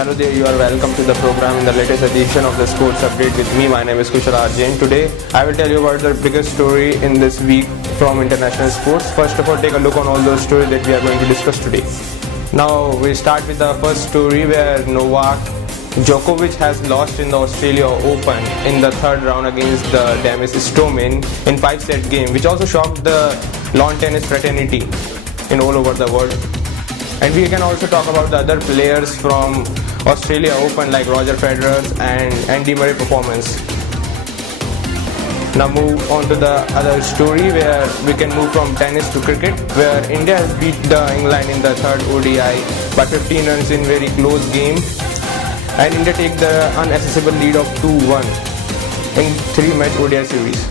Hello there, you are welcome to the program in the latest edition of the Sports Update with me. My name is Kushal Arjain. Today, I will tell you about the biggest story in this week from international sports. First of all, take a look on all those stories that we are going to discuss today. Now, we start with the first story where Novak Djokovic has lost in the Australia Open in the third round against the Demis Istomin in 5-set game, which also shocked the lawn tennis fraternity in all over the world. And we can also talk about the other players from Australia Open like Roger Federer's and Andy Murray performance. Now move on to the other story where we can move from tennis to cricket, where India has beat England in the third ODI by 15 runs in very close game, and India take the unaccessible lead of 2-1 in 3-match ODI series.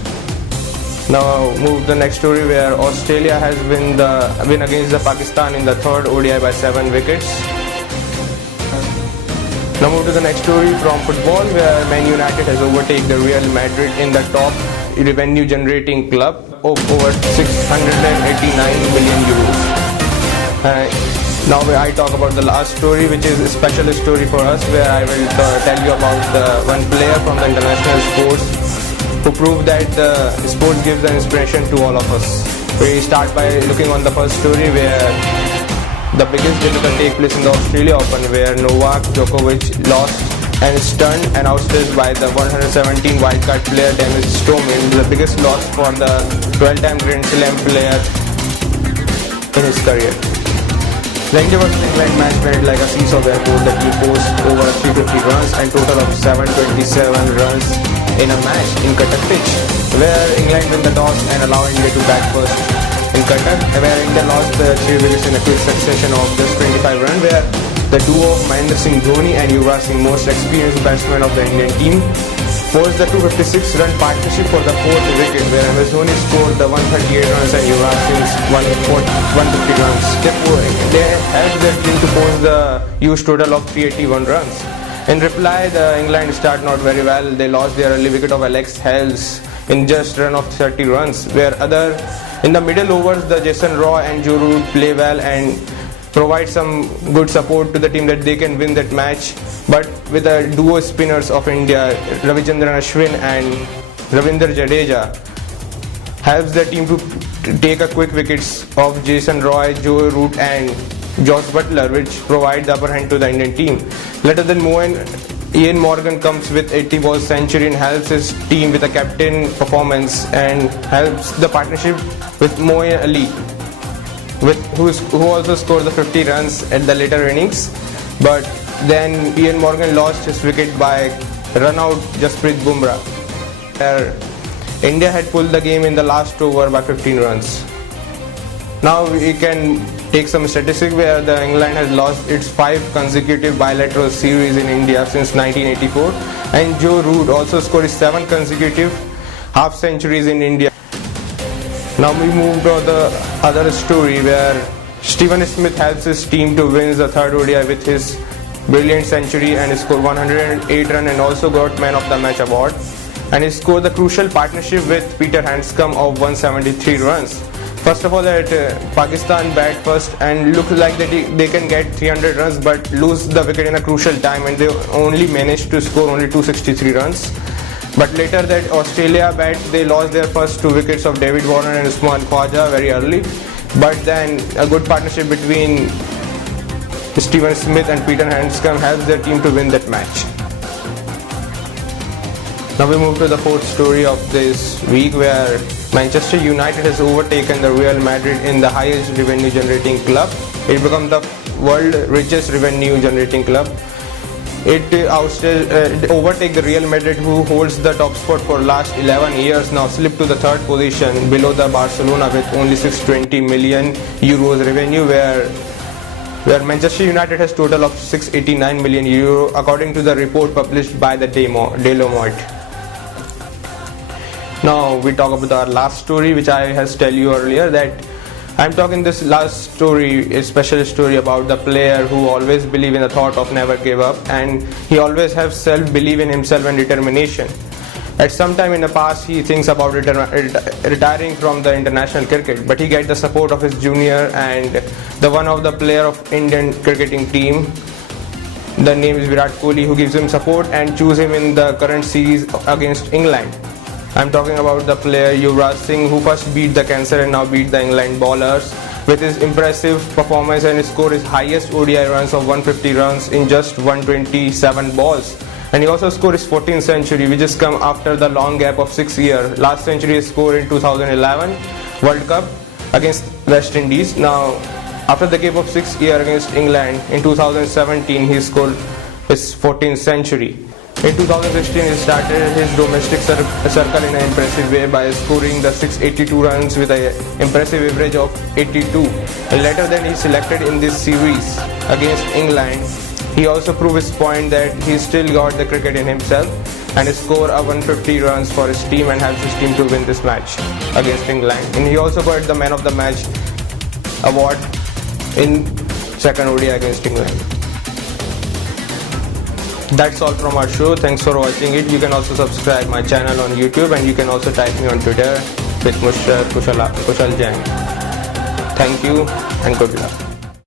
Now move to the next story where Australia has win against the Pakistan in the third ODI by 7 wickets. Now move to the next story from football where Man United has overtaken the Real Madrid in the top revenue generating club of over 689 million euros. Now I talk about the last story, which is a special story for us, where I will tell you about one player from the international sports who proved that sports gives an inspiration to all of us. We start by looking on the first story where the biggest debacle take place in the Australia Open, where Novak Djokovic lost and stunned and ousted by the 117 wildcard player Demis Istomin, the biggest loss for the 12-time Grand Slam player in his career. The India vs England match felt like a seesaw where both the team post over 350 runs and total of 727 runs in a match in Qatar pitch, where England win the toss and allow India to bat first in Qatar, where India lost the 3 wickets in a quick succession of just 25 runs, where the duo of Mahendra Singh Dhoni and Yuvraj Singh, most experienced batsmen of the Indian team, forced the 256-run partnership for the 4th wicket, where MS Dhoni scored the 138 runs and Yuvraj Singh's 150 runs. They helped their team to post the huge total of 381 runs. In reply, the England start not very well. They lost their early wicket of Alex Hales in just run of 30 runs, where in the middle overs, the Jason Roy and Joe Root play well and provide some good support to the team that they can win that match. But with the duo spinners of India, Ravichandran Ashwin and Ravindra Jadeja, helps the team to take a quick wickets of Jason Roy, Joe Root and Josh Butler, which provide the upper hand to the Indian team. Later than Ian Morgan comes with 80-ball century and helps his team with a captain performance and helps the partnership with Moeen Ali, who also scored the 50 runs at the later innings. But then Ian Morgan lost his wicket by run-out Jasprit Bumrah, where India had pulled the game in the last over by 15 runs. Now we can take some statistics where the England has lost its 5 consecutive bilateral series in India since 1984, and Joe Root also scored his 7 consecutive half centuries in India. Now we move to the other story where Stephen Smith helps his team to win the third ODI with his brilliant century and scored 108 runs and also got Man of the Match award. And he scored the crucial partnership with Peter Handscomb of 173 runs. First of all, that Pakistan bat first and looked like that they can get 300 runs but lose the wicket in a crucial time, and they only managed to score only 263 runs. But later that Australia bat, they lost their first 2 wickets of David Warner and Usman Khawaja very early. But then a good partnership between Stephen Smith and Peter Handscomb helps their team to win that match. Now we move to the fourth story of this week, where Manchester United has overtaken the Real Madrid in the highest revenue generating club. It becomes the world richest revenue generating club. It overtakes the Real Madrid, who holds the top spot for last 11 years, now slipped to the third position below the Barcelona with only 620 million euros revenue, where Manchester United has total of 689 million euro according to the report published by the Deloitte. Now we talk about our last story, which I has tell you earlier that I'm talking this last story, a special story about the player who always believe in the thought of never give up, and he always have self-belief in himself and determination. At some time in the past, he thinks about retiring from the international cricket, but he get the support of his junior and the one of the player of Indian cricketing team, the name is Virat Kohli, who gives him support and choose him in the current series against England. I'm talking about the player Yuvraj Singh, who first beat the cancer and now beat the England bowlers with his impressive performance and scored his highest ODI runs of 150 runs in just 127 balls. And he also scored his 14th century, which has come after the long gap of 6 years. Last century he scored in 2011 World Cup against West Indies. Now, after the gap of 6 years against England, in 2017 he scored his 14th century. In 2016 he started his domestic circle in an impressive way by scoring the 682 runs with an impressive average of 82. And later then he selected in this series against England. He also proved his point that he still got the cricket in himself and scored 150 runs for his team and helped his team to win this match against England. And he also got the Man of the Match award in second ODI against England. That's all from our show. Thanks for watching it. You can also subscribe my channel on YouTube, and you can also type me on Twitter with Mr. Kushal Jain. Thank you and good luck.